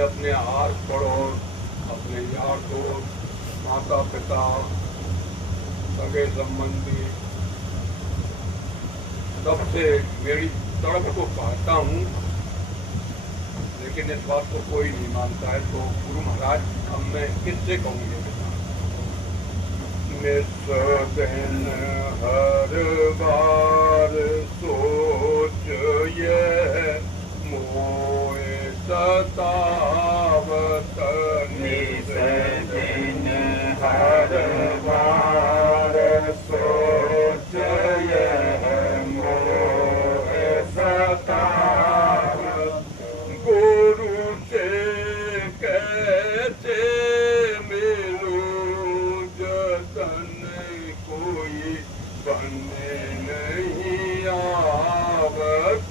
अपने आस पड़ोस, अपने यार दोस्त, माता पिता, सगे संबंधी सबसे मेरी तड़प को कहता हूँ, लेकिन इस बात को कोई नहीं मानता है। तो गुरु महाराज, अब मैं किससे कहूँगी? निस्दिन हर बार सोच ये मोए सतावत, निस्दिन हर बार सोच ये मोए सतावत, गुरु से कैसे मिलूं जतन कोई बने नहीं आवत,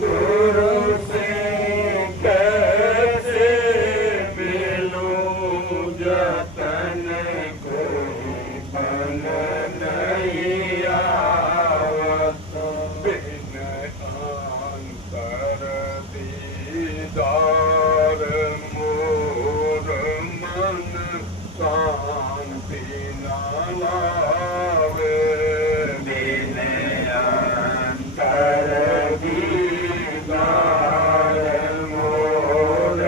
गुरु से कैसे मिलूं जतन कोई बन नहीं आवत, बिन अंतर दीदार मोर मन शांति न लावे, बिन अंतर दीदार मोर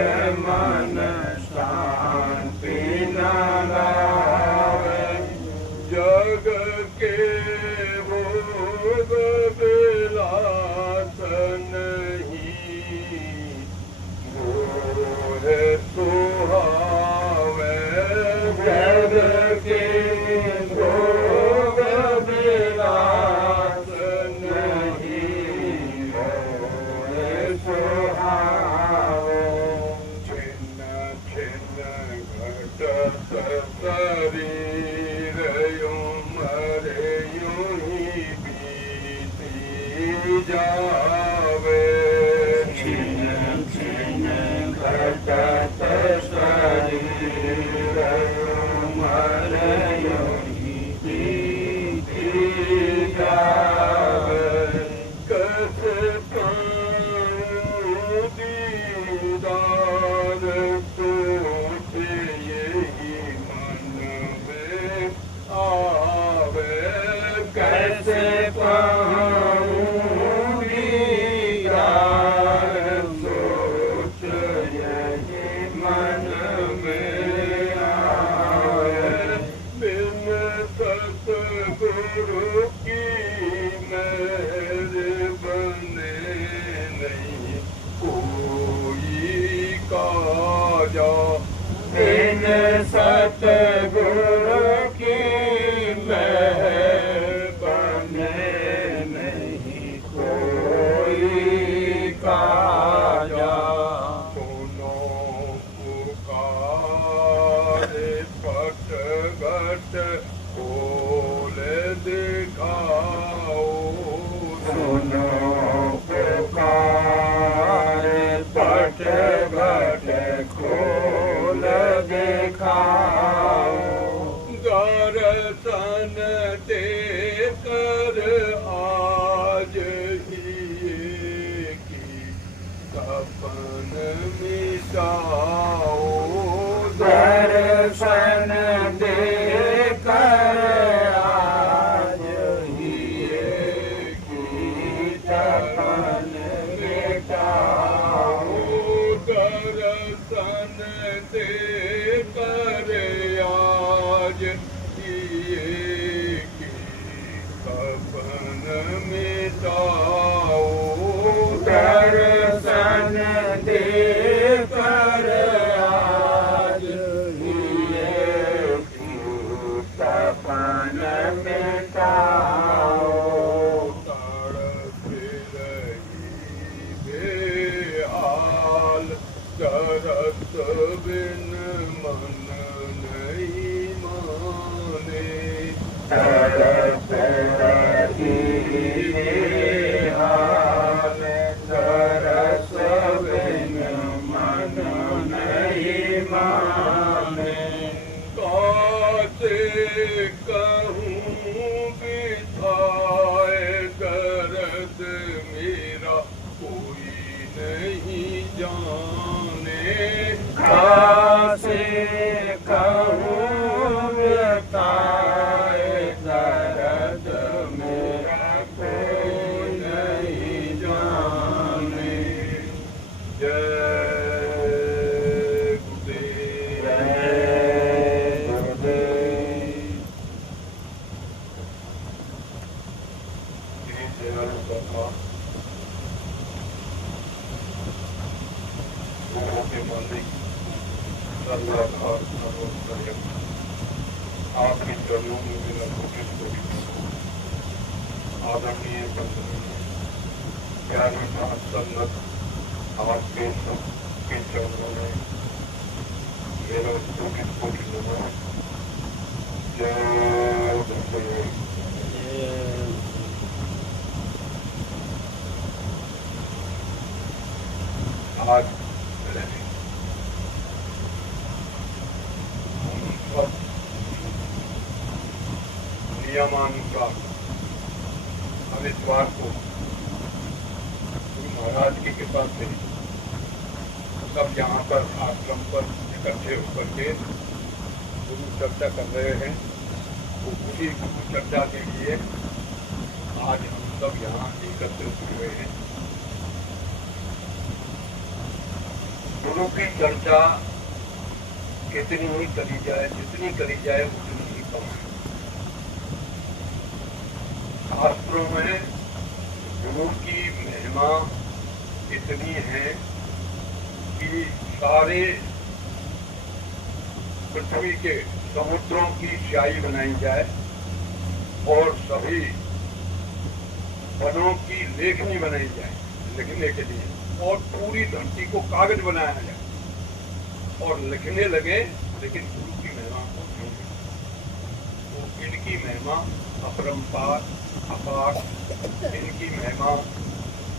मन शांति न लावे, जग के भोग विलास नहीं मोहे सुहावे, जग के भोग विलास नहीं मोहे सुहावे, छिन्न छिन्न घटत शरीर उमरे यूं ही बीती जावे, छिन्न छिन्न घटत शरीर उमरे यूं ही बीती जावे, कैसे पाऊं दीदार सोच यही मन में आवे, कैसे पाऊं दीदार सोच यही मन में आवे, बिन सतगुरु की मेहर बने नहीं कोई काजा, बिन सतगुरु की मेहर बने नहीं कोई काजा, सुनो पुकार पट घट खोल दिखाओ, सुनो पुकार पट घट खोल दिखाओ, दर्शन देकर आज ही की सपन मिटाओ, दर्शन देकर आज ही की सपन मिटाओ, दर्शन देकर आज ही की सपन मिटाओ, दर्शन देकर हाल दरस बिन मन नहीं माने। कासे कहूँ बिठाए दर्द मेरा कोई नहीं जाने। कासे कहूँ बिठाए दर्द मेरा कोई नहीं जाने। जय गुरुदेव। के मालिक सर्वाधार सर्वोदयम आपके चरणों में मेरा कोटिन कोटि आदरणीय बंधुओं, प्यारी बात संगत, आपके सबके चरणों में मेरा कोटिन कोटि नमन। जय गुरुदेव। आज नियमानुसार हम इतवार को गुरु महाराज की कृपा से सब यहाँ पर आश्रम पर इकट्ठे होकर के गुरु चर्चा कर रहे हैं। तो उसी गुरु चर्चा के लिए आज हम सब यहाँ एकत्रित हुए हैं। गुरु की चर्चा कितनी ही करी जाए, जितनी करी जाए उतनी ही कम है। शास्त्रों में गुरु की महिमा इतनी है कि सारे पृथ्वी के समुद्रों की स्याही बनाई जाए और सभी वनों की लेखनी बनाई जाए लिखने के लिए, और पूरी धरती को कागज बनाया जाए और लिखने लगे, लेकिन गुरु की महिमा को नहीं। तो इनकी महिमा अपरंपार अपार, इनकी महिमा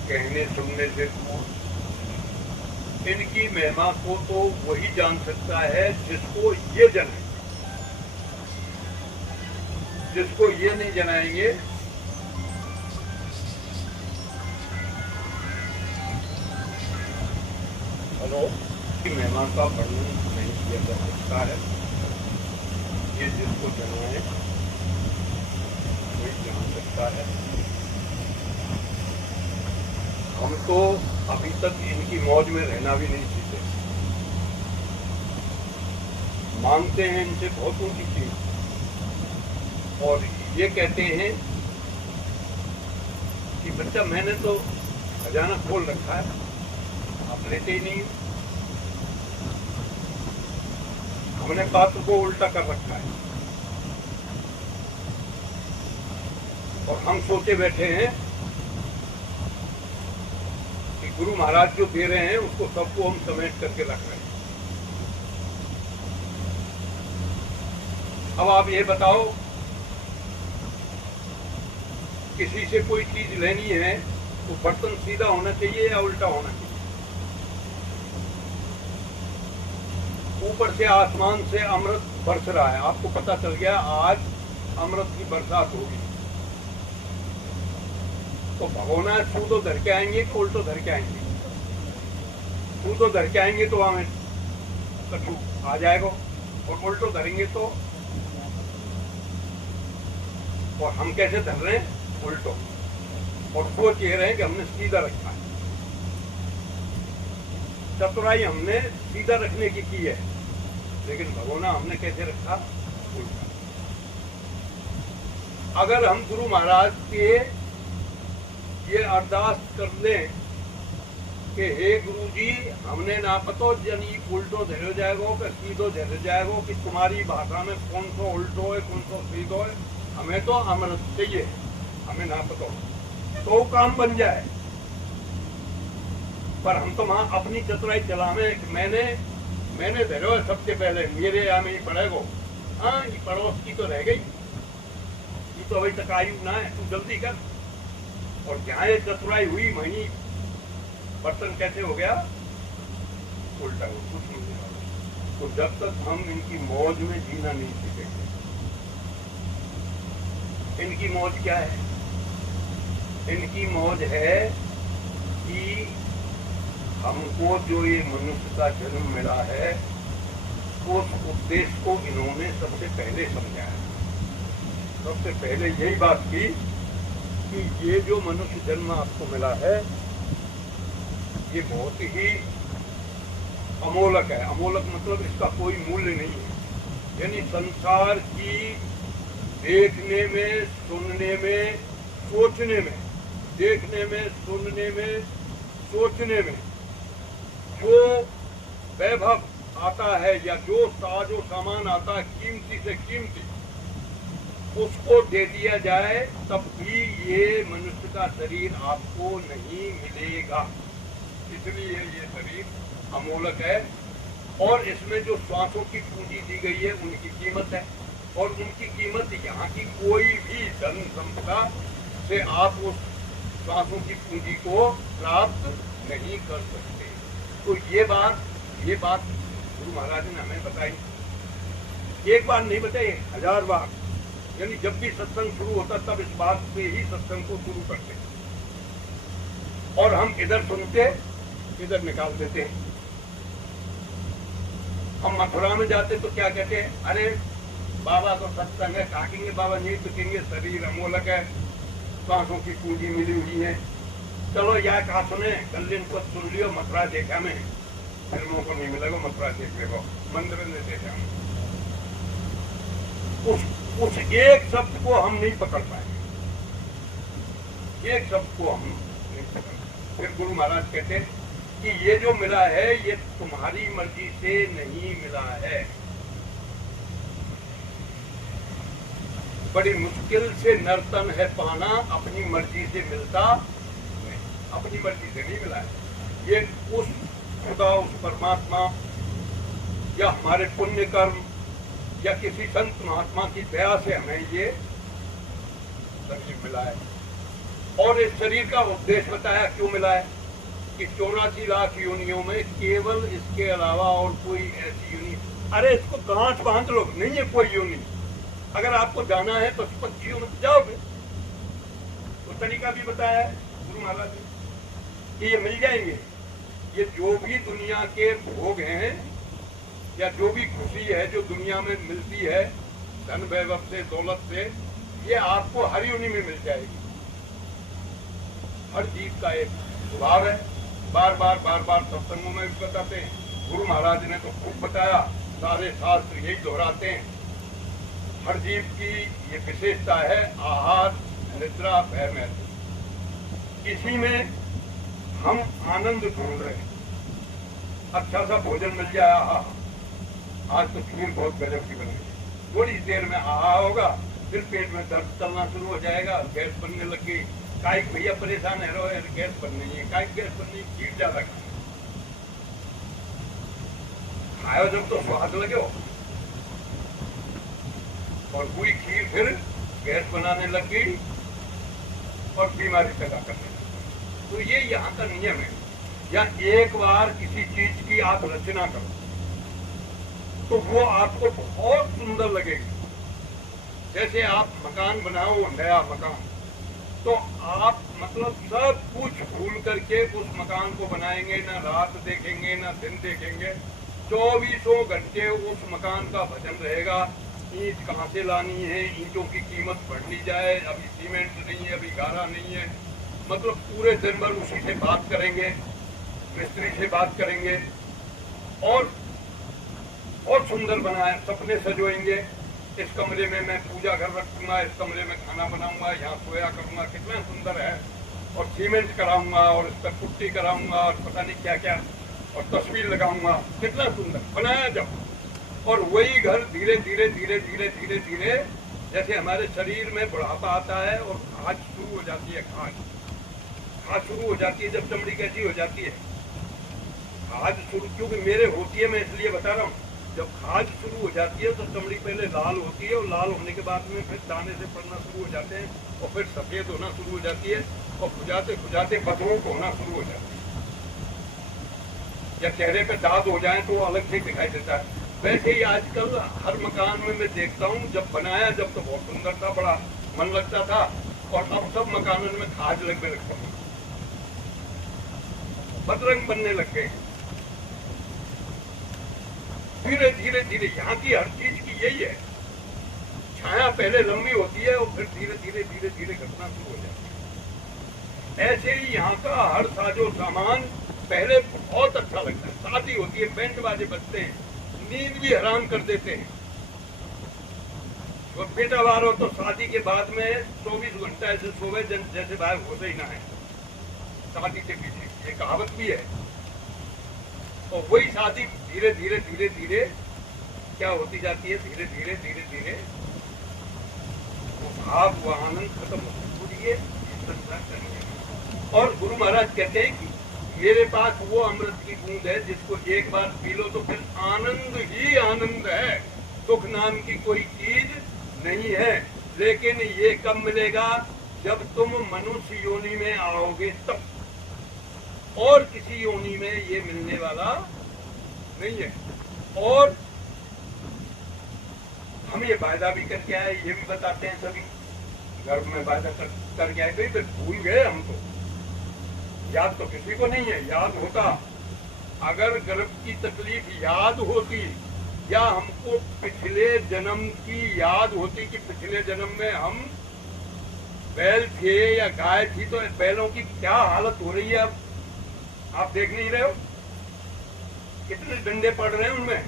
कहने सुनने से दूर। इनकी महिमा को तो वही जान सकता है जिसको ये जनाएंगे। जिसको ये नहीं जनाएंगे की महिमा का वर्णन नहीं किया जा सकता है। ये जिसको जनाए वही जान सकता है। हम तो अभी तक इनकी मौज में रहना भी नहीं सीखे, मांगते हैं इनसे बहुत ऊंची चीज और ये कहते हैं कि बच्चा मैंने तो खजाना खोल रखा है, आप लेते ही नहीं। हमने पात्र को उल्टा कर रखा है और हम सोचे बैठे हैं कि गुरु महाराज जो दे रहे हैं उसको सबको हम समेट करके रख रहे हैं। अब आप ये बताओ, किसी से कोई चीज लेनी है तो बर्तन सीधा होना चाहिए या उल्टा होना चाहिए? ऊपर से आसमान से अमृत बरस रहा है, आपको पता चल गया आज अमृत की बरसात होगी, तो भगोना सूदो धर के आएंगे कि उल्टो धर के आएंगे? सूदो धर के आएंगे तो हमें कटू आ जाएगा और उल्टो धरेंगे तो। और हम कैसे धर रहे हैं? उल्टो। और वो कह रहे हैं कि हमने सीधा रखा है। चतुराई हमने सीधा रखने की है, लेकिन भगोना हमने कैसे रखा? उल्टा। अगर हम गुरु महाराज के ये अरदास कर लें कि हे गुरु जी, हमने ना पतो जनी उल्टो धरो जाएगो कि सीधो धरो जाएगो, कि तुम्हारी भाषा में कौन सो उल्टो है कौन सो सीधो है, हमें तो अमृत चाहिए, हमें ना पतो, तो काम बन जाए। पर हम तो वहां अपनी चतुराई चला में मैंने धरो है सबसे पहले, मेरे यहाँ में ही पड़ेगो। हाँ, ये पड़ोस की तो रह गई, ये तो अभी तक आयु ना है, तू जल्दी कर, और जहां ये चतुराई हुई वहीं बर्तन कैसे हो गया, उल्टा हो, कुछ नहीं हुआ। तो जब तक हम इनकी मौज में जीना नहीं सीखेंगे, इनकी मौज क्या है? इनकी मौज है कि हमको जो ये मनुष्य का जन्म मिला है उस उद्देश्य को इन्होंने सबसे पहले समझाया। सबसे पहले यही बात की कि ये जो मनुष्य जन्म आपको मिला है ये बहुत ही अमोलक है। अमोलक मतलब इसका कोई मूल्य नहीं है। यानी संसार की देखने में, सुनने में, सोचने में, देखने में, सुनने में, सोचने में जो वैभव आता है या जो साजो सामान आता है कीमती से कीमती, उसको दे दिया जाए तब भी ये मनुष्य का शरीर आपको नहीं मिलेगा। इसलिए ये शरीर अमोलक है और इसमें जो श्वासों की पूंजी दी गई है उनकी कीमत है, और उनकी कीमत यहाँ की कोई भी धन संपदा से आप उस श्वासों की पूंजी को प्राप्त नहीं कर सकते। तो ये बात गुरु महाराज ने हमें बताई, एक बार नहीं बताई, 1000 बार। यानी जब भी सत्संग शुरू होता तब इस बात से ही सत्संग को शुरू करते और हम इधर सुनते इधर निकाल देते हैं। हम मथुरा में जाते तो क्या कहते हैं, अरे बाबा तो सत्संग है, काटेंगे बाबा नहीं टूटेंगे, शरीर अमोलक है, सांसों की पूंजी मिली हुई है, चलो यह कहा सुने, कल को सुन लियो, मथुरा देखा मैं, फिल्मों को नहीं मिलेगा, मथुरा देख लेगा, मंदिर में देखा। उस एक शब्द को हम नहीं पकड़ पाए, एक शब्द को हम नहीं पकड़ पाए। फिर गुरु महाराज कहते कि ये जो मिला है ये तुम्हारी मर्जी से नहीं मिला है, बड़ी मुश्किल से नर्तन है पाना, अपनी मर्जी से मिलता नहीं, अपनी मर्जी से नहीं मिला है। ये उस खुदा, उस परमात्मा या हमारे पुण्य कर्म या किसी संत महात्मा की दया से हमें ये शरीर मिला है। और इस शरीर का उद्देश्य बताया क्यों मिला है कि 84 लाख योनियों में केवल इसके अलावा और कोई ऐसी योनि, अरे इसको गांठ बांध लो, नहीं है कोई योनि। अगर आपको जाना है तो पक्षियों में जाओगे, तो तरीका भी बताया है गुरु महाराज ने कि ये मिल जाएंगे। ये जो भी दुनिया के भोग हैं या जो भी खुशी है जो दुनिया में मिलती है धन वैभव से, दौलत से, ये आपको हर योनि में मिल जाएगी। हर जीव का एक स्वभाव है, बार बार सत्संगों में भी बताते हैं, गुरु महाराज ने तो खूब बताया, सारे शास्त्र यही दोहराते हैं। हर जीव की ये विशेषता है आहार, निद्रा, भय में। इसी में हम आनंद ढूंढ रहे हैं। अच्छा सा भोजन मिल जाए, आज तो खीर बहुत गजब की बनी, थोड़ी देर में आहा होगा, फिर पेट में दर्द चलना शुरू हो जाएगा, गैस बनने लग गई, काई भैया परेशान है, रो गैस बन रही है, काई गैस बन रही, खीर ज्यादा खाओ जब तो स्वाद लगे हो, और पूरी खीर फिर गैस बनाने लग गई और बीमारी पैदा करने लगी। तो ये यहाँ का नियम है। या एक बार किसी चीज की आप रचना करो तो वो आपको बहुत सुंदर लगेगी। जैसे आप मकान बनाओ, नया मकान, तो आप मतलब सब कुछ भूल करके उस मकान को बनाएंगे, ना रात देखेंगे ना दिन देखेंगे, 24 घंटे उस मकान का भजन रहेगा। ईंट कहाँ से लानी है, ईंटों की कीमत बढ़नी जाए, अभी सीमेंट नहीं है, अभी गारा नहीं है, मतलब पूरे दिन भर उसी से बात करेंगे, मिस्त्री से बात करेंगे और बहुत सुंदर बनाए, सपने सजोएंगे। इस कमरे में मैं पूजा घर रखूंगा, इस कमरे में खाना बनाऊंगा, यहाँ सोया करूंगा, कितना सुंदर है, और सीमेंट कराऊंगा और इस पर पुट्टी कराऊंगा और पता नहीं क्या क्या, और तस्वीर लगाऊंगा, कितना सुंदर बनाया जब। और वही घर धीरे धीरे धीरे धीरे धीरे धीरे जैसे हमारे शरीर में बुढ़ापा आता है और खाज शुरू हो जाती है, खाज शुरू हो जाती है, जब चमड़ी कैसी हो जाती है, खाज शुरू, क्योंकि मेरे होती है, मैं इसलिए बता रहा हूँ, जब खाज शुरू हो जाती है तो चमड़ी पहले लाल होती है और लाल होने के बाद में फिर दाने से पड़ना शुरू हो जाते हैं और फिर सफेद होना शुरू हो जाती है और खुजाते खुजाते बदबू होना शुरू हो जाती है, या चेहरे पे दाग हो जाए तो वो अलग से दिखाई देता है। वैसे ही आजकल हर मकान में मैं देखता हूँ, जब बनाया जब तो बहुत सुंदर था, बड़ा मन लगता था, और अब सब मकानों में खाज लगने लगता है, बदरंग बनने लग गए। धीरे धीरे धीरे यहाँ की हर चीज की यही है, छाया पहले लंबी होती है और फिर धीरे धीरे धीरे धीरे घटना शुरू हो जाती है। ऐसे ही यहाँ का हर साजो सामान पहले बहुत अच्छा लगता है, शादी होती है, बैंड बाजे बजते हैं, नींद भी हराम कर देते हैं। और बेटा बार हो तो शादी के बाद में 24 घंटा ऐसे सोवे जैसे बाहर होते ही ना है, शादी के पीछे ये कहावत भी है। और वही शादी धीरे धीरे धीरे धीरे क्या होती जाती है, धीरे धीरे धीरे धीरे वो भाव वो आनंद खत्म होती है। और गुरु महाराज कहते हैं कि मेरे पास वो अमृत की बूंद है जिसको एक बार पी लो तो फिर आनंद ही आनंद है, सुख नाम की कोई चीज नहीं है। लेकिन ये कब मिलेगा, जब तुम मनुष्य योनि में आओगे तब, और किसी योनि में ये मिलने वाला नहीं है। और हम ये वायदा भी करके आए, ये भी बताते हैं सभी, गर्भ में वायदा करके आए, कहीं फिर भूल गए हम तो, याद तो किसी को नहीं है। याद होता, अगर गर्भ की तकलीफ याद होती या हमको पिछले जन्म की याद होती कि पिछले जन्म में हम बैल थे या गाय थी, तो बैलों की क्या हालत हो रही है अब आप देख नहीं रहे हो, कितने डंडे पड़ रहे हैं उनमें।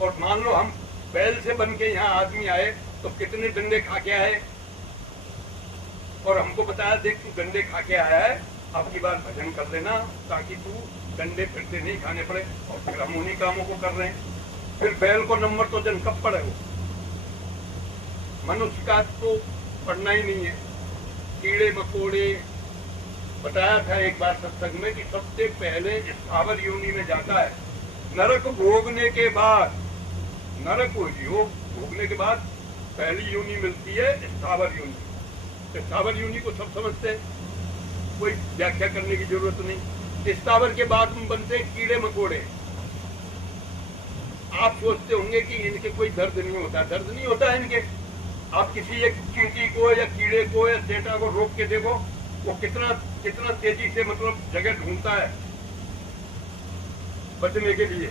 और मान लो हम बैल से बन के यहाँ आदमी आए तो कितने डंडे खा के आए, और हमको बताया देख तू डंडे खा के आया है, अब की बार भजन कर लेना ताकि तू डंडे फिर से नहीं खाने पड़े। और फिर हम उन्हीं कामों को कर रहे हैं। फिर बैल को नंबर तो जन कब पड़े, वो मनुष्य का तो पढ़ना ही नहीं है। कीड़े मकोड़े बताया था एक बार सत्संग में कि सबसे पहले स्थावर योनि में जाता है, नरक भोगने के बाद, नरक योग भोगने के बाद पहली योनि मिलती है स्थावर योनि। स्थावर योनि को सब समझते हैं, कोई व्याख्या करने की जरूरत नहीं। स्थावर के बाद में बनते हैं कीड़े मकोड़े। आप सोचते होंगे कि इनके कोई दर्द नहीं होता, दर्द नहीं होता है इनके। आप किसी एक चींटी को या कीड़े को या चेटा को रोक के देखो, वो कितना कितना तेजी से मतलब जगह ढूंढता है बचने के लिए,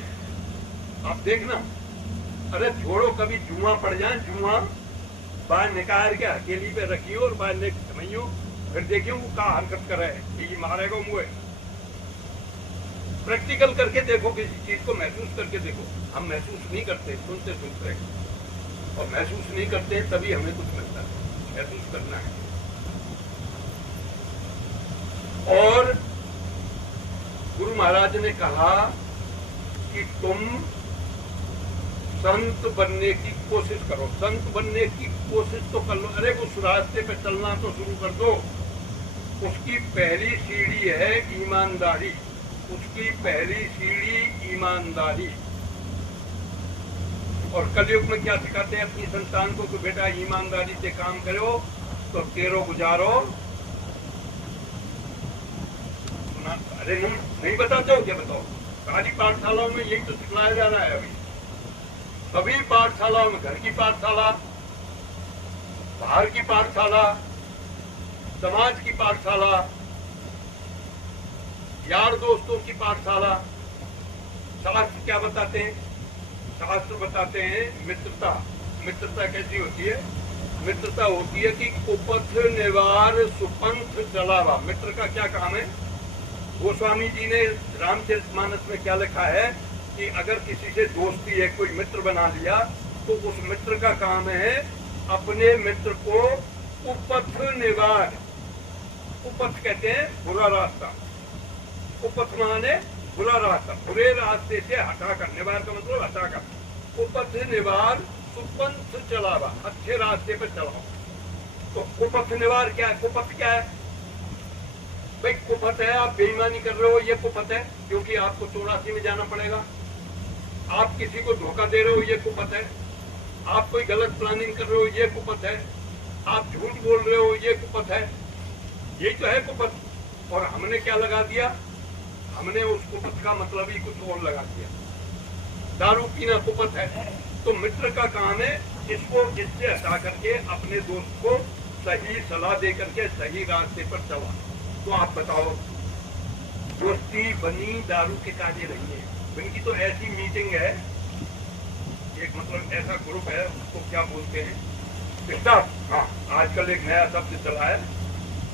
आप देखना। अरे छोड़ो, कभी जुआ पड़ जाए, जुआ बाहर निकाल के हथेली पे रखियो और बाहर ने समझियो, फिर देखियो वो क्या हरकत कर रहे हैं, ये मारेगा मुझे। प्रैक्टिकल करके देखो, किसी चीज को महसूस करके देखो। हम महसूस नहीं करते, सुनते सुनते, और महसूस नहीं करते हैं तभी हमें कुछ मिलता है। महसूस करना है। और गुरु महाराज ने कहा कि तुम संत बनने की कोशिश करो। संत बनने की कोशिश तो कर लो, अरे उस रास्ते पे चलना तो शुरू कर दो। उसकी पहली सीढ़ी है ईमानदारी, उसकी पहली सीढ़ी ईमानदारी। और कलयुग में क्या सिखाते हैं अपनी संतान को कि बेटा ईमानदारी से काम करो तो तेरो गुजारो। अरे नहीं बताते हो क्या, बताओ। सारी पाठशालाओं में यही तो सिखाया जा रहा है अभी। सभी पाठशालाओं में, घर की पाठशाला, बाहर की पाठशाला, समाज की पाठशाला, यार दोस्तों की पाठशाला। शास्त्र क्या बताते हैं? शास्त्र बताते हैं मित्रता। मित्रता कैसी होती है? मित्रता होती है कि कुपथ निवार सुपंथ चलावा। मित्र का क्या काम है? गोस्वामी जी ने रामचरितमानस में क्या लिखा है कि अगर किसी से दोस्ती है, कोई मित्र बना लिया, तो उस मित्र का काम है अपने मित्र को कुपथ निवार, कुपथ कहते हैं बुरा रास्ता, कुपथ माने बुरा रास्ता, बुरे रास्ते से हटाकर, निवार का मतलब हटाकर, कुपथ निवार सुपंथ चलावा, अच्छे रास्ते पर चलाओ। तो कुपथ निवार क्या है? कुपथ क्या है भाई? कुपथ है आप बेईमानी कर रहे हो, ये कुपथ है, क्योंकि आपको 84 में जाना पड़ेगा। आप किसी को धोखा दे रहे हो ये कुपथ है, आप कोई गलत प्लानिंग कर रहे हो ये कुपथ है, आप झूठ बोल रहे हो ये कुपथ है, यही तो है कुपथ। और हमने क्या लगा दिया, हमने उस कुपथ का मतलब ही कुछ और लगा दिया। दारू पीना कुपथ है, तो मित्र का काम है इसको इससे हटा करके अपने दोस्त को सही सलाह दे करके सही रास्ते पर चला। तो आप बताओ, दोस्ती बनी दारू के काजे रही है। इनकी तो ऐसी मीटिंग है, एक मतलब ऐसा ग्रुप है, उसको क्या बोलते हैं, स्टाफ। हाँ, आजकल एक नया शब्द चला है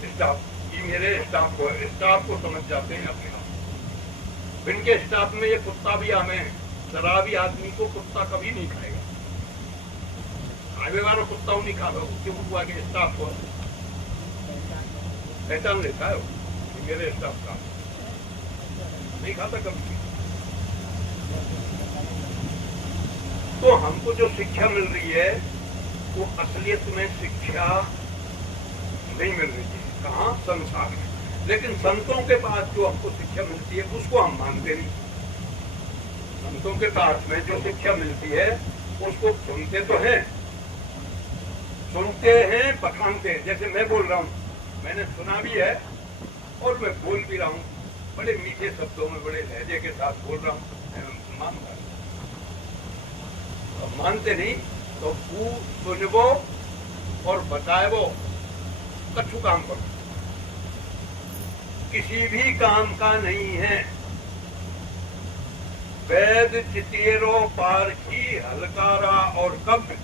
स्टाफ, कि मेरे स्टाफ को समझ जाते हैं अपने आप। इनके स्टाफ में ये कुत्ता भी आमे हैं, शराबी आदमी को कुत्ता कभी नहीं खाएगा, हाईवे वाला कुत्ता नहीं खा रहा, क्यों हुआ कि स्टाफ को पहचान लेता है वो, मेरे स्टाफ का नहीं खाता कभी। तो हमको जो शिक्षा मिल रही है वो असलियत में शिक्षा नहीं मिल रही है, कहाँ, संसार में। लेकिन संतों के पास जो हमको शिक्षा मिलती है उसको हम मानते नहीं। संतों के पास में जो शिक्षा मिलती है उसको सुनते तो हैं, बखानते हैं। जैसे मैं बोल रहा हूँ, मैंने सुना भी है और मैं बोल भी रहा हूँ, बड़े मीठे शब्दों में बड़े लहजे के साथ बोल रहा हूँ, मानता है। मानते नहीं तो तू सुनबो और बताएबो, कछु काम करो, किसी भी काम का नहीं है। वैद चितेरो पारखी हलकारा और कब्र,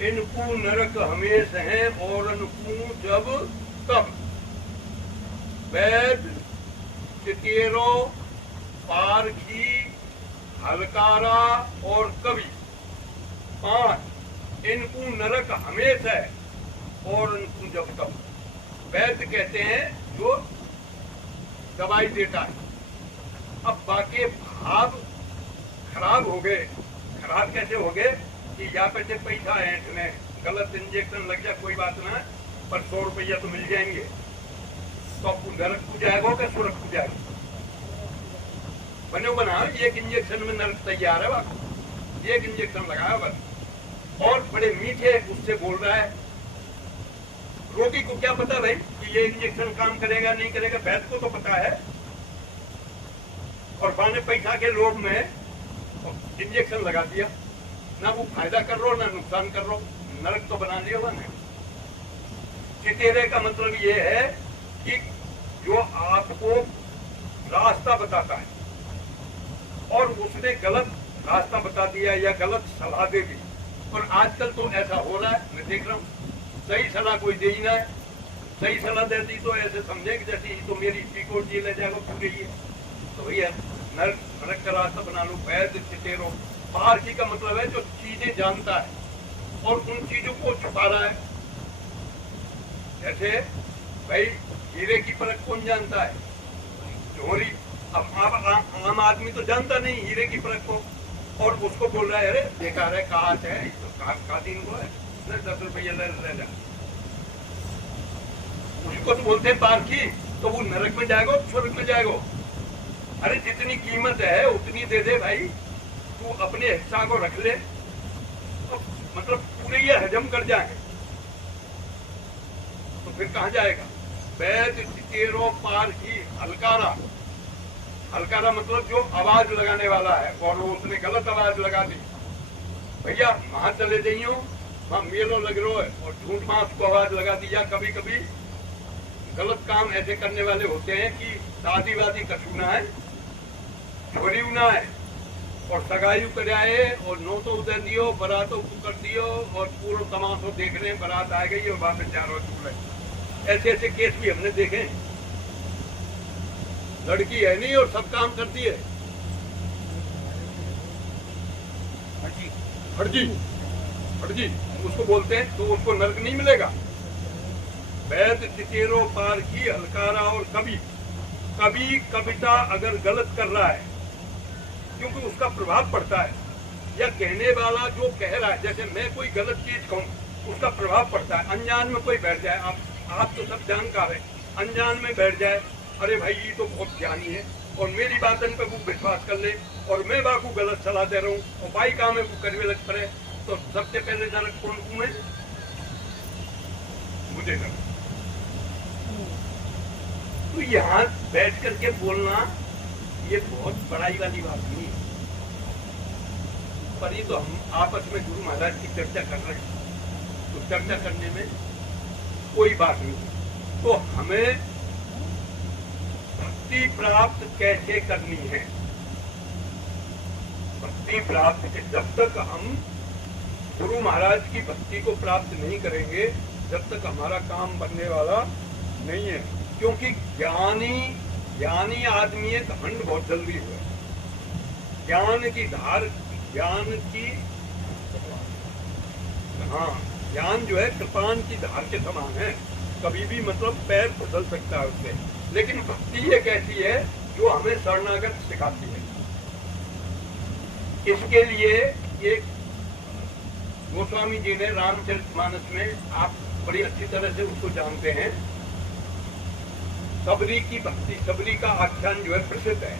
इनको नरक हमेश है और अनकू जब तब। वैद चितेरो पारखी हलकारा और कवि, 5 इनको नरक हमेश है और इनको जब तक। वैद्य कहते हैं जो दवाई देता है। अब बाकी भाव खराब हो गए। खराब कैसे हो गए कि या पे से पैसा है इसमें, गलत इंजेक्शन लग जाए कोई बात ना, पर 100 रुपया तो मिल जाएंगे, तो आपको नरक को जाएगा क्या सुरक को जाएगा। बने बना एक इंजेक्शन में नर्क तैयार है, बस एक इंजेक्शन लगाया बस, और बड़े मीठे उससे बोल रहा है। रोगी को क्या पता भाई कि ये इंजेक्शन काम करेगा नहीं करेगा, वैद्य को तो पता है। और बाने पैसा के लोभ में इंजेक्शन लगा दिया, ना वो फायदा कर रो ना नुकसान कर रो, नरक तो बना लिया बने। चितेरे का मतलब ये है कि जो आपको रास्ता बताता है और उसने गलत रास्ता बता दिया या गलत सलाह दे दी। और आजकल तो ऐसा हो रहा है, मैं देख रहा हूँ, सही सलाह कोई दे ही ना है। सही सलाह देती तो ऐसे समझे कि जैसे तो मेरी पीको जी ले जाएगा पूरे ही, तो भैया नरक का रास्ता बना लो। वैद चितेरो पारखी का मतलब है जो चीजें जानता है और उन चीजों को छुपा रहा है। जैसे भाई हीरे की परख कौन जानता है, चोरी। अब आम आदमी तो जानता नहीं हीरे की परख को, और उसको बोल रहा है अरे बेकार है, कहा है का दिन को है, 10 रुपया ले जा, उसको तो बोलते हैं पारखी। तो वो नरक में जाएगा स्वर्ग में जाएगा। अरे जितनी कीमत है उतनी दे दे भाई, तू अपने हिस्सा को रख ले, तो मतलब पूरे ये हजम कर जाए तो फिर कहाँ जाएगा। वैद चितेरो पारखी हलकारा, हलकारा मतलब जो आवाज लगाने वाला है, और वो उसने गलत आवाज लगा दी। भैया वहां चले जाइयो, वहां मेलो लग रहा है और झूठ मांस को आवाज लगा दी। या कभी कभी गलत काम ऐसे करने वाले होते हैं कि शादी वादी कछूना है, छोरी ना है, और सगाई कराए और नोटो उधर दियो, बरातों को कर दियो, और पूरा तमाशो देख रहे हैं, बारात आ गई और वापस जा रहे। ऐसे ऐसे केस भी हमने देखे हैं। लड़की है नहीं और सब काम करती है, फर्जी उसको बोलते हैं, तो उसको नरक नहीं मिलेगा। वैद चितेरो पारखी हलकारा और कभी कविता अगर गलत कर रहा है, क्योंकि उसका प्रभाव पड़ता है, या कहने वाला जो कह रहा है, जैसे मैं कोई गलत चीज कहूँ उसका प्रभाव पड़ता है। अनजान में कोई बैठ जाए, आप तो सब जानकार है, अनजान में बैठ जाए, अरे भाई ये तो बहुत ज्ञानी है और मेरी बातन पे वो विश्वास कर ले और मैं बाकू गलत सलाह दे रहा हूँ और भाई काम है वो करवे लग पड़े, तो सबसे पहले नरक कौन हूँ मैं? मुझे नरक। तो यहाँ बैठ करके बोलना ये बहुत बड़ाई वाली बात नहीं है, पर ये तो हम आपस में गुरु महाराज की चर्चा कर रहे हैं, तो चर्चा करने में कोई बात नहीं। तो हमें भक्ति प्राप्त कैसे करनी है? भक्ति प्राप्त जब तक हम गुरु महाराज की भक्ति को प्राप्त नहीं करेंगे जब तक हमारा काम बनने वाला नहीं है, क्योंकि ज्ञानी आदमी है घमंड बहुत जल्दी हुआ। ज्ञान की धार, ज्ञान की, हाँ, ज्ञान जो है कृपान की धार के समान है, कभी भी मतलब पैर बदल सकता है उससे। लेकिन भक्ति एक ऐसी है जो हमें शरणागत सिखाती है। इसके लिए एक गोस्वामी जी ने रामचरितमानस में, आप बड़ी अच्छी तरह से उसको जानते हैं, सबरी की भक्ति, सबरी का आख्यान जो है प्रसिद्ध है।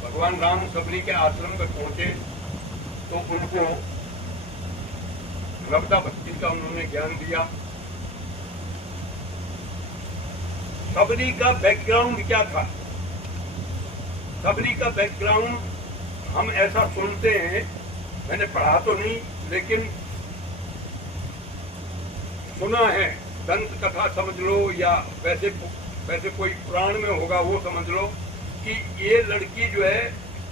भगवान राम सबरी के आश्रम में पहुंचे तो उनको नवदा भक्ति का उन्होंने ज्ञान दिया। सबरी का बैकग्राउंड क्या था? सबरी का बैकग्राउंड हम ऐसा सुनते हैं, मैंने पढ़ा तो नहीं लेकिन सुना है, दंत कथा समझ लो या वैसे कोई पुराण में होगा वो समझ लो, कि ये लड़की जो है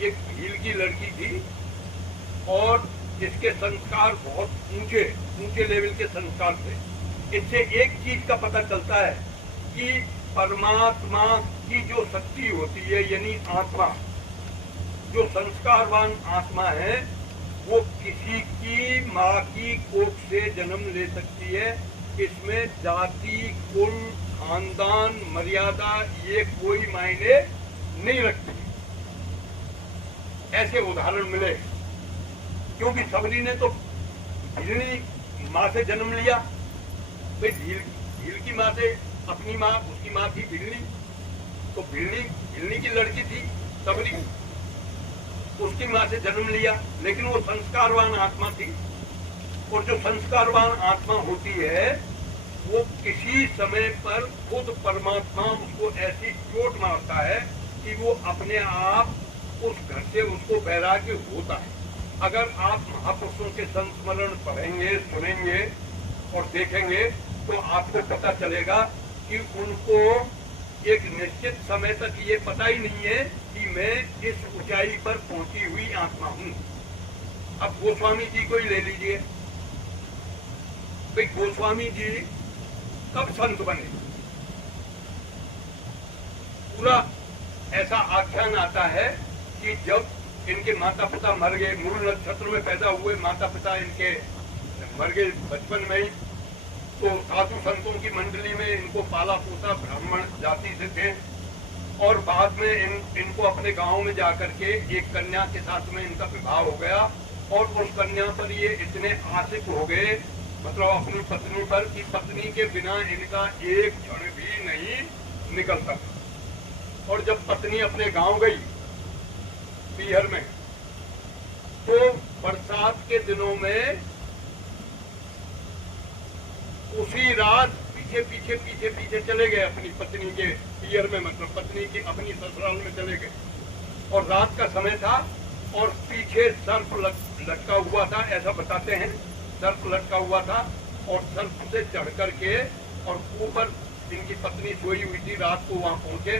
एक भील की लड़की थी और इसके संस्कार बहुत ऊंचे लेवल के संस्कार थे। इससे एक चीज का पता चलता है कि परमात्मा की जो शक्ति होती है, यानी आत्मा, जो संस्कारवान आत्मा है, वो किसी की माँ की कोख से जन्म ले सकती है। इसमें जाति, कुल, खानदान, मर्यादा ये कोई मायने नहीं रखती। ऐसे उदाहरण मिले, क्योंकि सबरी ने तो भीलनी माँ से जन्म लिया। भाई भील की माँ से, अपनी माँ, उसकी माँ थी भीलनी, तो भीलनी की लड़की थी सबरी, उसकी माँ से जन्म लिया, लेकिन वो संस्कारवान आत्मा थी। और जो संस्कारवान आत्मा होती है वो किसी समय पर खुद परमात्मा उसको ऐसी चोट मारता है कि वो अपने आप उस घर से उसको वैराग्य होता है। अगर आप महापुरुषों के संस्मरण पढ़ेंगे, सुनेंगे और देखेंगे तो आपको पता चलेगा कि उनको एक निश्चित समय तक ये पता ही नहीं है कि मैं इस ऊंचाई पर पहुंची हुई आत्मा हूँ। अब गोस्वामी जी को ही ले लीजिए। भाई गोस्वामी जी कब संत बने? पूरा ऐसा आख्यान आता है कि जब इनके माता पिता मर गए, मूल नक्षत्र में पैदा हुए माता पिता इनके मर गए बचपन में ही, तो साधु संतों की मंडली में इनको पाला पोसा, ब्राह्मण जाति से थे। और बाद में इनको अपने गांव में जाकर के एक कन्या के साथ में इनका विवाह हो गया और उस कन्या पर ये इतने आशिक हो गए, मतलब अपनी पत्नी पर, कि पत्नी के बिना इनका एक क्षण भी नहीं निकलता। और जब पत्नी अपने गांव गई पीहर में, तो बरसात के दिनों में उसी रात पीछे चले गए अपनी पत्नी के पीहर में, मतलब पत्नी की अपनी ससुराल में चले गए। और रात का समय था और पीछे सर्प लटका हुआ था, ऐसा बताते हैं, सर्प लटका हुआ था और सर्प से चढ़ करके और ऊपर इनकी पत्नी सोई हुई थी। रात को वहां पहुंचे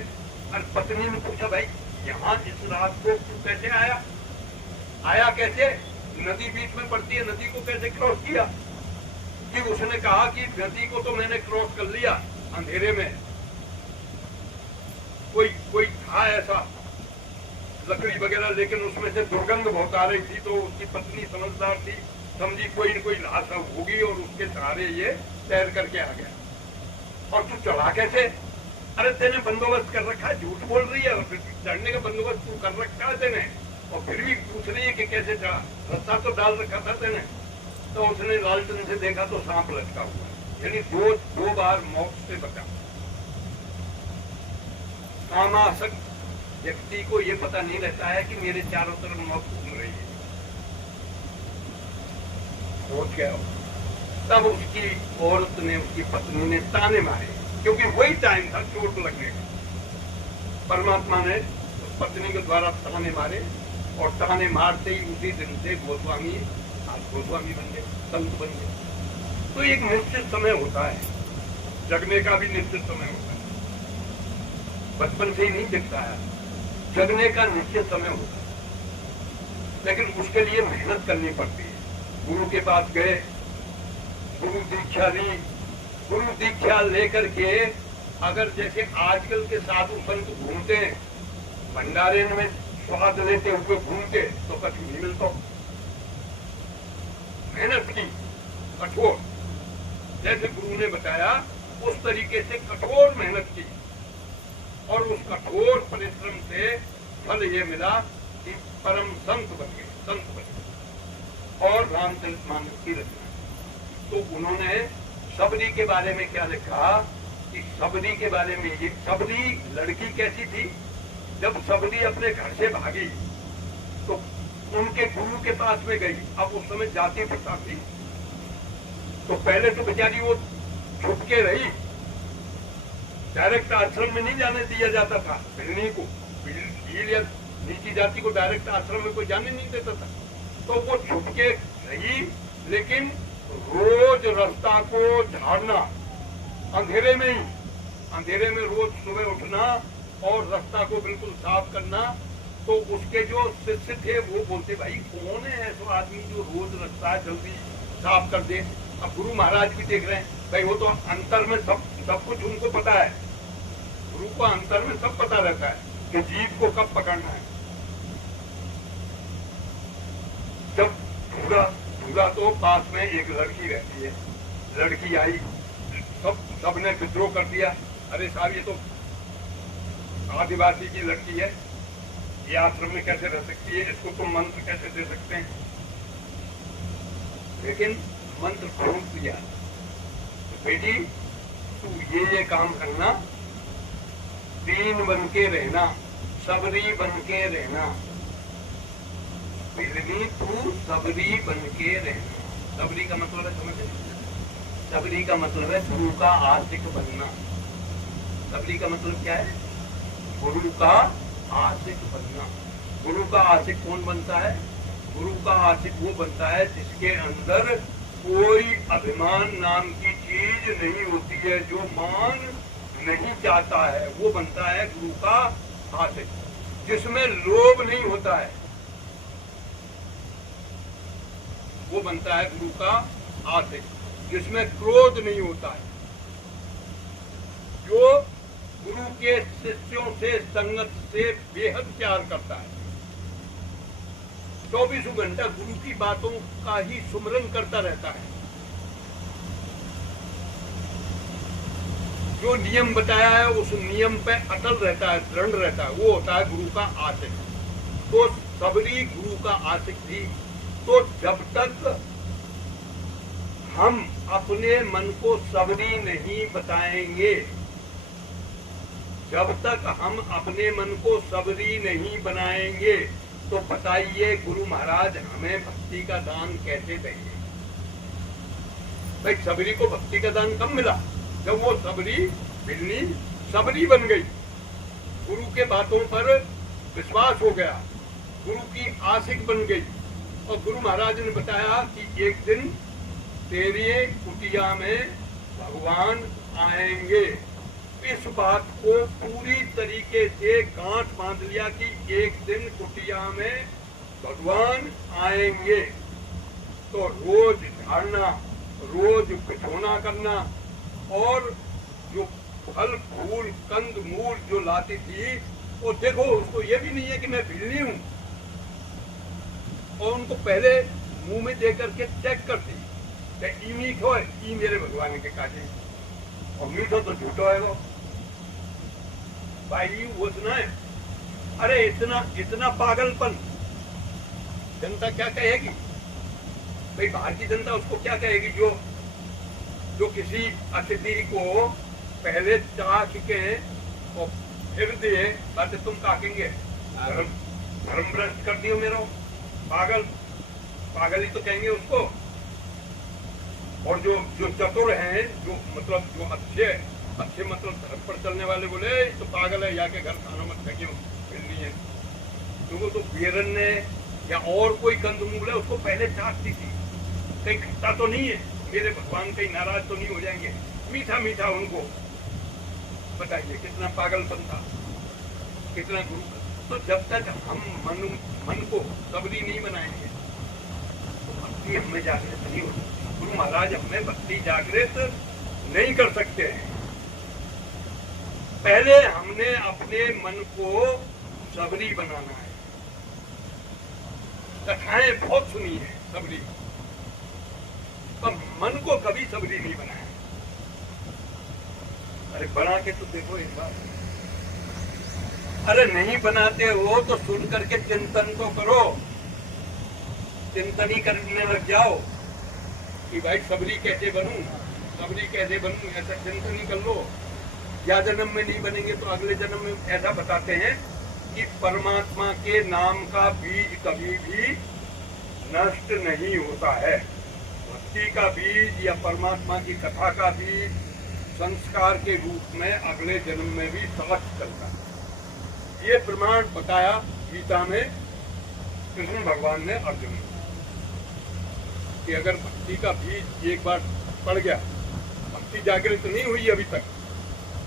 और पत्नी ने पूछा, भाई यहाँ इस रात को कैसे आया कैसे? नदी बीच में पड़ती है, नदी को कैसे क्रॉस किया? कि उसने कहा कि नदी को तो मैंने क्रॉस कर लिया अंधेरे में, कोई था ऐसा लकड़ी वगैरह, लेकिन उसमें से दुर्गंध बहुत आ रही थी। तो उसकी पत्नी समझदार थी, समझी कोई न कोई लाश होगी और उसके सहारे ये तैर करके आ गया। और तू चढ़ा कैसे? अरे तेने बंदोबस्त कर रखा है, झूठ बोल रही है, चढ़ने का बंदोबस्त तू कर रखा है तेने, और फिर भी पूछ रही है कि कैसे चढ़ा? रास्ता तो डाल रखा था तेने। तो उसने लालटेन से देखा तो सांप लटका हुआ, यानी दो बार मौत से बचा। कामासक्त व्यक्ति को ये पता नहीं रहता है कि मेरे चारों तरफ मौत घूम रही है, सोच क्या हो। तब उसकी औरत ने, उसकी पत्नी ने ताने मारे, क्योंकि वही टाइम था चोट लगने का। परमात्मा ने उस पत्नी के द्वारा ताने मारे, और ताने मारते ही उसी दिन से गोस्वामी, आज गोस्वामी बन गए, संत बन गए। तो एक निश्चित समय होता है, जगने का भी निश्चित समय होता है, बचपन से ही नहीं दिखता है, जगने का निश्चित समय होता है, लेकिन उसके लिए मेहनत करनी पड़ती है। गुरु के पास गए, गुरु दीक्षा ली, गुरु दीक्षा लेकर के अगर जैसे आजकल के साधु संत घूमते हैं, भंडारे में स्वाद लेते हुए घूमते, तो कछ नहीं मिलता। मेहनत की, कठोर, जैसे गुरु ने बताया उस तरीके से कठोर मेहनत की, और उस कठोर परिश्रम से फल ये मिला कि परम संत बन गए, संत बन गए। और रामचरितमानस की रचना, तो उन्होंने सबरी के बारे में क्या लिखा कि सबरी के बारे में, ये सबरी लड़की कैसी थी, जब सबरी अपने घर से भागी तो उनके गुरु के पास में गई। अब उस समय जाति प्रथा थी, तो पहले तो बेचारी वो छुप के रही, डायरेक्ट आश्रम में नहीं जाने दिया जाता था भिलनी को, भील या नीची जाति को डायरेक्ट आश्रम में कोई जाने नहीं देता था, तो वो छुप के रही। लेकिन रोज रास्ता को झाड़ना, अंधेरे में ही, अंधेरे में रोज सुबह उठना और रास्ता को बिल्कुल साफ करना। तो उसके जो शिष्य थे वो बोलते, भाई कौन है ऐसा आदमी जो रोज रास्ता जल्दी साफ कर दे। अब गुरु महाराज भी देख रहे हैं, भाई वो तो अंतर में सब कुछ उनको पता है, गुरु को अंतर में सब पता रहता है कि जीव को कब पकड़ना है। जब ढूंढा तो पास में एक लड़की रहती है, लड़की आई, सबने विद्रोह कर दिया, अरे साहब ये तो आदिवासी की लड़की है, ये आश्रम में कैसे रह सकती है, इसको तुम मंत्र कैसे दे सकते हैं। लेकिन मंत्र छोड़ दिया, तो बेटी तू ये काम करना, दीन बन के रहना, सबरी बन के रहना, तू सबरी बन के रहना। सबरी का मतलब है, समझ, सबरी का मतलब है गुरु का आशिक बनना। सबरी का मतलब क्या है, गुरु का आशिक बनना। गुरु का आशिक कौन बनता है, गुरु का आशिक वो बनता है जिसके अंदर कोई अभिमान नाम की चीज नहीं होती है, जो मान नहीं चाहता है, वो बनता है गुरु का आशिक। जिसमें लोभ नहीं होता है वो बनता है गुरु का आशिक। जिसमें क्रोध नहीं होता है, जो गुरु के शिष्यों से, संगत से बेहद प्यार करता है, 24 घंटा गुरु की बातों का ही सुमरन करता रहता है, जो नियम बताया है उस नियम पे अटल रहता है, दृढ़ रहता है, वो होता है गुरु का आशिक। तो सबरी गुरु का आशिक थी। तो जब तक हम अपने मन को सबरी नहीं बताएंगे, जब तक हम अपने मन को सबरी नहीं बनाएंगे, तो बताइए गुरु महाराज हमें भक्ति का दान कैसे देंगे। भाई सबरी को भक्ति का दान कब मिला, जब वो सबरी बिल्ली सबरी बन गई, गुरु के बातों पर विश्वास हो गया, गुरु की आशिक बन गई। और गुरु महाराज ने बताया कि एक दिन तेरी कुटिया में भगवान आएंगे। इस बात को पूरी तरीके से गांठ बांध लिया कि एक दिन कुटिया में भगवान आएंगे। तो रोज झाड़ना, रोज बिछोना करना, और जो फल फूल कंद मूल जो लाती थी, वो देखो उसको ये भी नहीं है कि मैं भिल्ली हूं, और उनको पहले मुंह में दे करके चेक करती, ई मीठो है, ई मेरे भगवान के काटे, और मीठो तो झूठो है वो भाई, वो सुना है। अरे इतना पागलपन, जनता क्या कहेगी भाई, बाहर की जनता उसको क्या कहेगी जो किसी अतिथि को पहले चाक के और फिर दिए बातें तुम काकेंगे, धर्म धर्म भ्रष्ट कर दियो मेरा, पागल पागल ही तो कहेंगे उसको। और जो जो चतुर हैं, जो मतलब जो अच्छे अच्छे मतलब धर्म पर चलने वाले बोले तो पागल है, जाके घर खाना मत फेंकियो, मिलनी है। क्योंकि तो बेरन ने या और कोई कंदमूल है उसको पहले चाटती थी, कहीं खट्टा तो नहीं है, मेरे भगवान कहीं नाराज तो नहीं हो जाएंगे, मीठा मीठा उनको। बताइए कितना पागलपन था, कितना गुरु। तो जब तक हम मन को सबरी नहीं बनाएंगे तो भक्ति हमें जागृत नहीं होती। गुरु महाराज हमें भक्ति जागृत नहीं कर सकते हैं। पहले हमने अपने मन को सबरी बनाना है। कथाएं बहुत सुनी है सबरी, पर मन को कभी सबरी नहीं बनाया। अरे बना के तो देखो एक बार। अरे नहीं बनाते हो तो सुन करके चिंतन तो करो, चिंतन ही करने लग जाओ कि भाई सबरी कैसे बनूं, सबरी कैसे बनूं, ऐसा चिंतन ही कर लो। या जन्म में नहीं बनेंगे तो अगले जन्म में। ऐसा बताते हैं कि परमात्मा के नाम का बीज कभी भी नष्ट नहीं होता है। भक्ति का बीज या परमात्मा की कथा का बीज संस्कार के रूप में अगले जन्म में भी समक्ष चलता है। ये प्रमाण बताया गीता में कृष्ण भगवान ने अर्जुन को कि अगर भक्ति का बीज एक बार पड़ गया, भक्ति जागृत नहीं हुई अभी तक,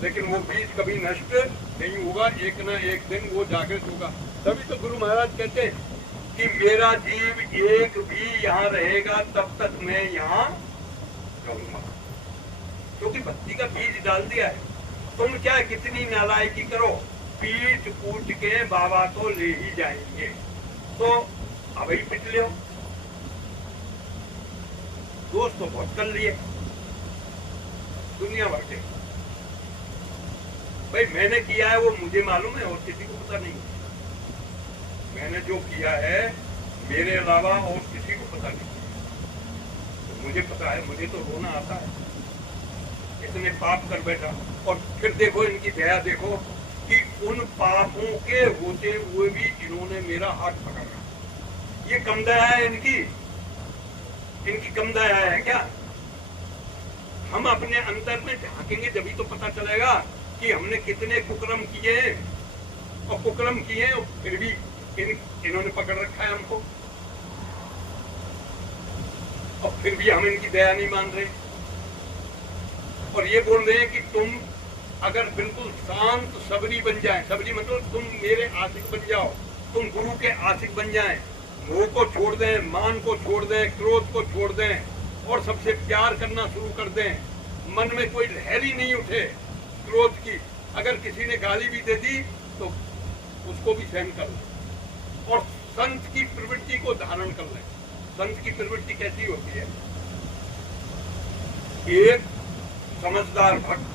लेकिन वो बीज कभी नष्ट नहीं होगा, एक ना एक दिन वो जागृत होगा। तभी तो गुरु महाराज कहते हैं कि मेरा जीव एक भी यहाँ रहेगा तब तक मैं यहाँ रहूंगा, क्योंकि भक्ति का बीज डाल दिया है। तुम क्या कितनी नालायकी करो, पीट कूट के बाबा तो ले ही जाएंगे, तो अब ही पिट लियो। दोस्त तो बहुत कर लिए दुनिया भर के। भाई मैंने किया है वो मुझे मालूम है और किसी को पता नहीं। मैंने जो किया है मेरे अलावा और किसी को पता नहीं। तो मुझे पता है, मुझे तो रोना आता है, इतने पाप कर बैठा। और फिर देखो इनकी दया देखो कि उन पापों के होते हुए भी इन्होंने मेरा हाथ पकड़ा। ये कम दया है इनकी कम दया है क्या? हम अपने अंतर में झांकेंगे जभी तो पता चलेगा कि हमने कितने कुकर्म किए हैं, और कुकर्म किए और फिर भी इन्होंने पकड़ रखा है हमको, और फिर भी हम इनकी दया नहीं मान रहे। और ये बोल रहे हैं कि तुम अगर बिल्कुल शांत सबरी बन जाए, सबरी मतलब तुम मेरे आशिक बन जाओ, तुम गुरु के आशिक बन जाए, मोह को छोड़ दें, मान को छोड़ दें, क्रोध को छोड़ दें और सबसे प्यार करना शुरू कर दें, मन में कोई लहर ही नहीं उठे क्रोध की। अगर किसी ने गाली भी दे दी तो उसको भी सहन कर लें और संत की प्रवृत्ति को धारण कर लें। संत की प्रवृत्ति कैसी होती है? एक समझदार भक्त,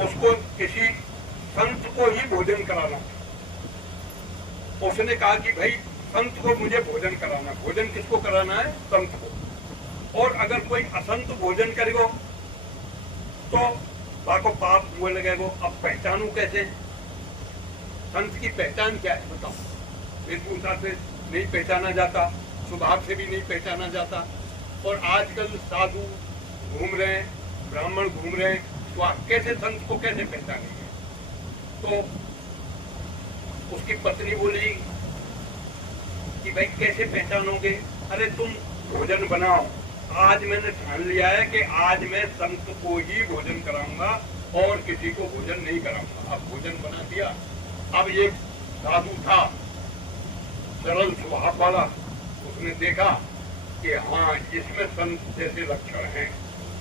उसको किसी संत को ही भोजन कराना। उसने कहा कि भाई संत को मुझे भोजन कराना। भोजन किसको कराना है? संत को। और अगर कोई असंत भोजन करेगा तो बाको पाप हुए लगेगा। अब पहचानू कैसे? संत की पहचान क्या है बताओ? वेशभूषा से नहीं पहचाना जाता, स्वभाव से भी नहीं पहचाना जाता। और आजकल साधु घूम रहे हैं, ब्राह्मण घूम रहे हैं, तो आप कैसे संत को कैसे पहचानेंगे? तो उसकी पत्नी बोली कि भाई कैसे पहचानोगे? अरे तुम भोजन बनाओ। आज मैंने ठान लिया है कि आज मैं संत को ही भोजन कराऊंगा और किसी को भोजन नहीं कराऊंगा। अब भोजन बना दिया। अब एक साधु था सरल स्वभाव वाला, उसने देखा कि हाँ इसमें संत जैसे लक्षण हैं,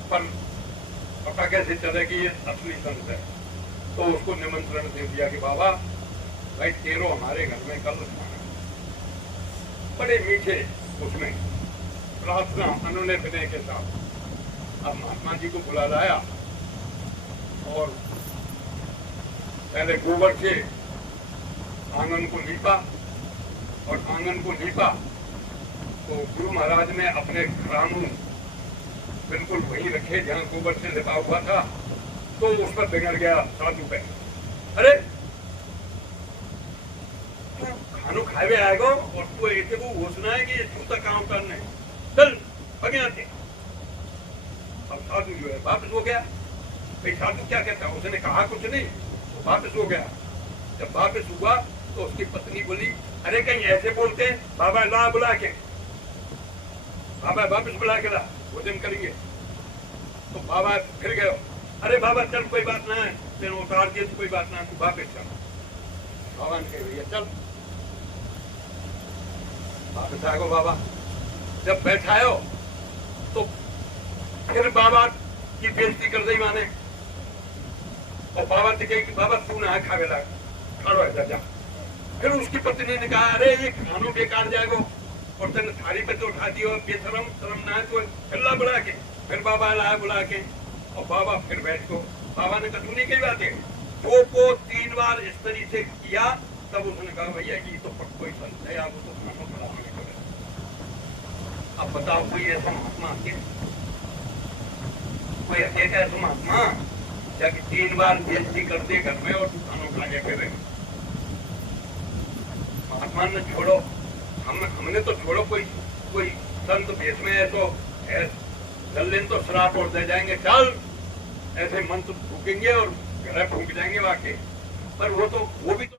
पर पता कैसे चले कि ये असली संत है? तो उसको निमंत्रण दे दिया कि बाबा भाई तेरो हमारे घर में कल खाना। बड़े मीठे उसमें प्रार्थना अनुनय विनय के साथ अब महात्मा जी को बुला लाया और पहले गोबर से आंगन को लीपा, और आंगन को लीपा तो गुरु महाराज ने अपने घरानू बिल्कुल वहीं रखे जहाँ गोबर से लिपा हुआ था, तो उस पर बिगड़ गया साधु पे। अरे तू खानो खावे आएगो और तू ऐसे वो घोषणा है कि जूता काम करने चल आगे आते। अब साधु जो है वापस हो गया। भाई साधु क्या कहता है, उसने कहा कुछ नहीं, तो वापस हो गया। जब वापस हुआ तो उसकी पत्नी बोली, अरे कहीं ऐसे बोलते बाबा ला बुला के, बाबा वापस बुला के ला, भोजन करेंगे। तो बाबा फिर गए, अरे बाबा चल कोई बात ना है, तेरे उतार दिए तो कोई बात ना है, तू वापस चल। बाबा ने कह भैया चल वापस आ गो। बाबा जब बैठायो तो फिर बाबा की बेइज्जती कर दी माने, और बाबा से कही कि बाबा तू ना खावे ला, खड़ो है जा। फिर उसकी पत्नी ने कहा, अरे ये खानो बेकार जाएगो और तेने थाली पे तो उठा दियो, बेशरम शर्म ना है तो चिल्ला बुला के। फिर बाबा लाया बुला के और बाबा फिर बैठ गो। बाबा ने कहा तू नहीं कही बातें, को 3 बार इस तरीके से किया। तब उसने कहा भैया कि तो कोई संत है, आप तो खानो बढ़ाने को। अब बताओ कोई ऐसा महात्मा कोई अकेला ऐसा महात्मा जाके 3 बार बेइज्जती कर दे घर में और तू खानो खा जा करे। महात्मा ने छोड़ो, हमने तो छोड़ो, कोई संत भेष में है तो चल लें तो श्राप और दे जाएंगे, चल ऐसे मंत्र फूकेंगे और घर फूक जाएंगे वाकई। पर वो भी तो